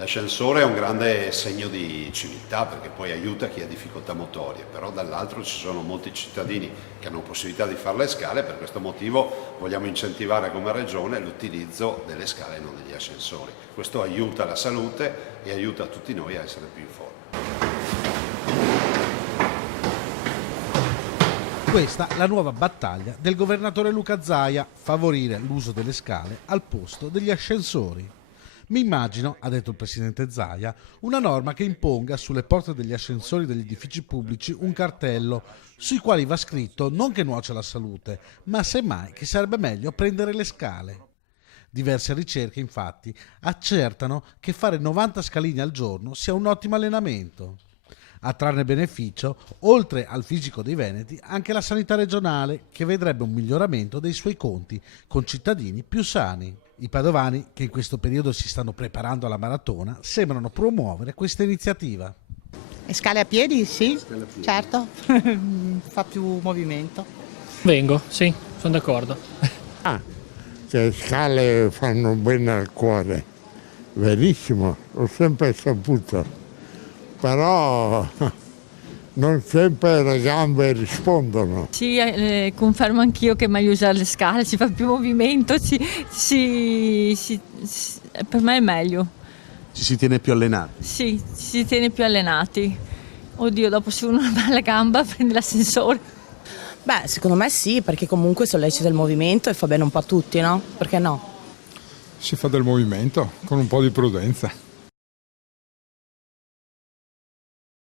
L'ascensore è un grande segno di civiltà perché poi aiuta chi ha difficoltà motorie, però dall'altro ci sono molti cittadini che hanno possibilità di fare le scale, per questo motivo vogliamo incentivare come Regione l'utilizzo delle scale e non degli ascensori. Questo aiuta la salute e aiuta tutti noi a essere più in forma. Questa è la nuova battaglia del governatore Luca Zaia, favorire l'uso delle scale al posto degli ascensori. Mi immagino, ha detto il presidente Zaia, una norma che imponga sulle porte degli ascensori degli edifici pubblici un cartello sui quali va scritto non che nuoce alla salute, ma semmai che sarebbe meglio prendere le scale. Diverse ricerche, infatti, accertano che fare 90 scalini al giorno sia un ottimo allenamento. A trarne beneficio, oltre al fisico dei veneti, anche la sanità regionale, che vedrebbe un miglioramento dei suoi conti con cittadini più sani. I padovani, che in questo periodo si stanno preparando alla maratona, sembrano promuovere questa iniziativa. E scale a piedi? Sì, certo, fa più movimento. Vengo, sì, sono d'accordo. Le scale fanno bene al cuore, verissimo, l'ho sempre saputo, però non sempre le gambe rispondono. Sì, confermo anch'io che è meglio usare le scale, si fa più movimento, per me è meglio. Ci si tiene più allenati? Sì, ci si tiene più allenati. Oddio, dopo se uno non ha la gamba prende l'ascensore. Beh, secondo me sì, perché comunque sollecita il movimento e fa bene un po' a tutti, no? Perché no? Si fa del movimento con un po' di prudenza.